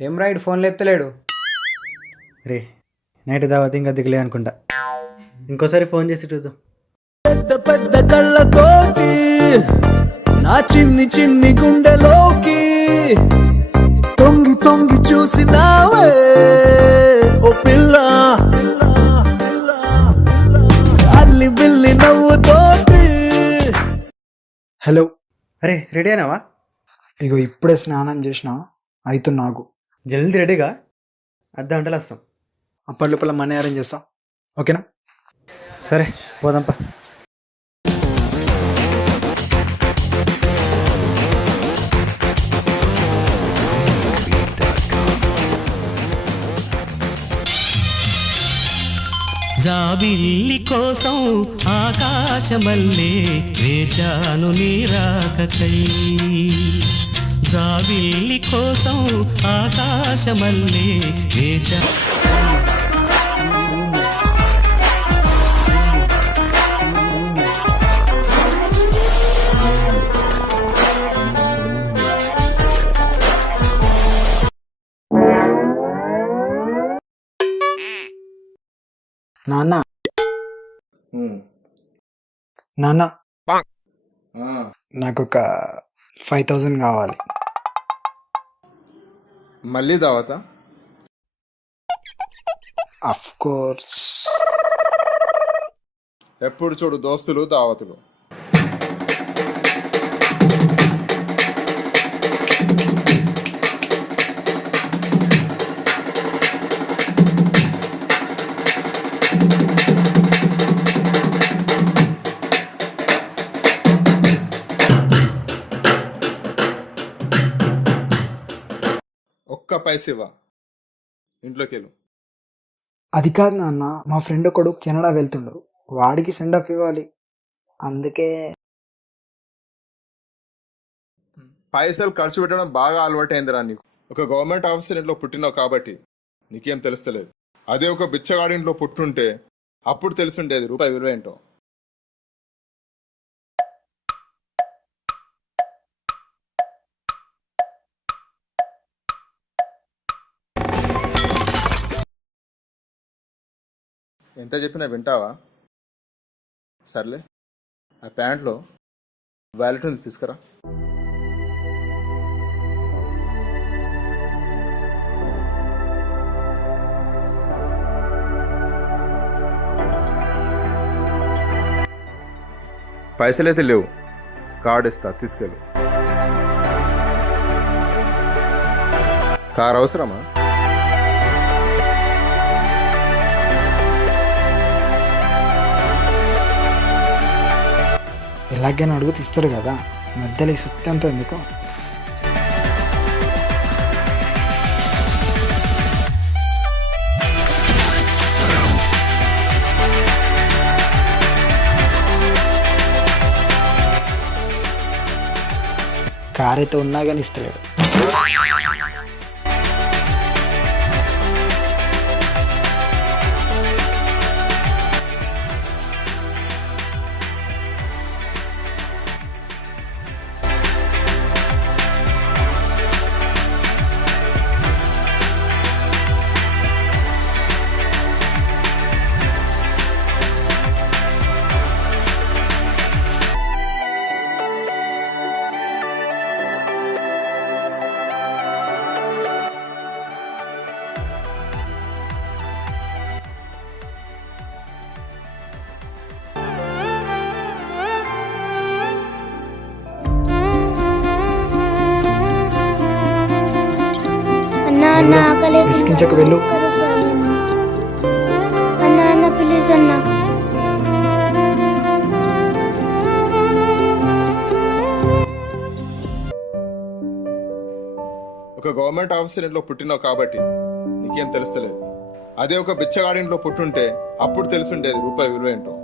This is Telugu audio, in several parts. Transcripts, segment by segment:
ఏం రైడ్ ఫోన్లు ఎత్తలేడు? రే నైట్ దావత్ ఇంకా దిగలే అనుకుంటా. ఇంకోసారి ఫోన్ చేసి చూద్దాం. పెద్ద పెద్ద కళ్ళతోటి నా చిన్ని చిన్ని గుండెలోకి తొంగి తొంగి చూసినావే. ఓ పిల్ల అల్లి బిల్లి నవ్వుతోటి. హలో. అరే రెడీ అయినావా? ఇగో ఇప్పుడే స్నానం చేసిన నాకు జల్దీ రెడీగా? అర్ధ గంటలు వస్తాం. అప్పటి లోపల మనీ అరేంజ్ చేస్తా. ఓకేనా? సరే పోదాంపా. జాబిల్లి కోసం ఆకాశమల్లే వేచాను నీరాకకై జాబిల్లి కోసం ఆకాశమల్లే వేచా నాన్న. నాన్న. నాకు ఒక ఫైవ్ థౌజండ్ కావాలి. మళ్ళీ దావత? అఫ్ కోర్స్ ఎప్పుడు చూడు దోస్తులు దావతులు. ఒక్క పైసివా ఇంట్లోకి వెళ్ళు అది కాదు నాన్న మా ఫ్రెండ్ ఒకడు కెనడా వెళ్తుండు. వాడికి సెండ్ ఆఫ్ ఇవ్వాలి. అందుకే పైసలు ఖర్చు పెట్టడం బాగా అలవాటైందిరా నీకు. ఒక గవర్నమెంట్ ఆఫీసర్ ఇంట్లో పుట్టినావు కాబట్టి నీకేం తెలుస్తలేదు. అదే ఒక బిచ్చగాడి ఇంట్లో పుట్టుంటే అప్పుడు తెలుసుండేది రూపాయి విలువ ఏంటో. ఎంత చెప్పినా వింటావా? సర్లే. ఆ ప్యాంట్లో వ్యాలెట్ ఉంది తీసుకురా. పైసలైతే లేవు. కార్డు ఇస్తా తీసుకెళ్ళు. కార్ అవసరమా? ఎలాగైనా అడుగు తీస్తాడు కదా. మధ్యలో ఈ సుత్తి అంతా ఎందుకు? కార్ ఉన్నా కానీ ఇస్తలేడు. విసిగించకు వెళ్ళు. అన్న అన్న ప్లీజ్ అన్న. ఒక గవర్నమెంట్ ఆఫీసర్ ఇంట్లో పుట్టినావు కాబట్టి నీకేం తెలుస్తలేదు. అదే ఒక బిచ్చగాడి ఇంట్లో పుట్టుంటే అప్పుడు తెలుసుండేది రూపాయి విలువ ఏంటో.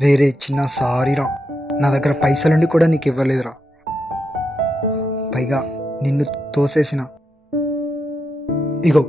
రే రే చిన్న సారీరా నా దగ్గర పైసలుండి కూడా నీకు ఇవ్వలేదురా. పైగా నిన్ను తోసేసిన. ఇగో.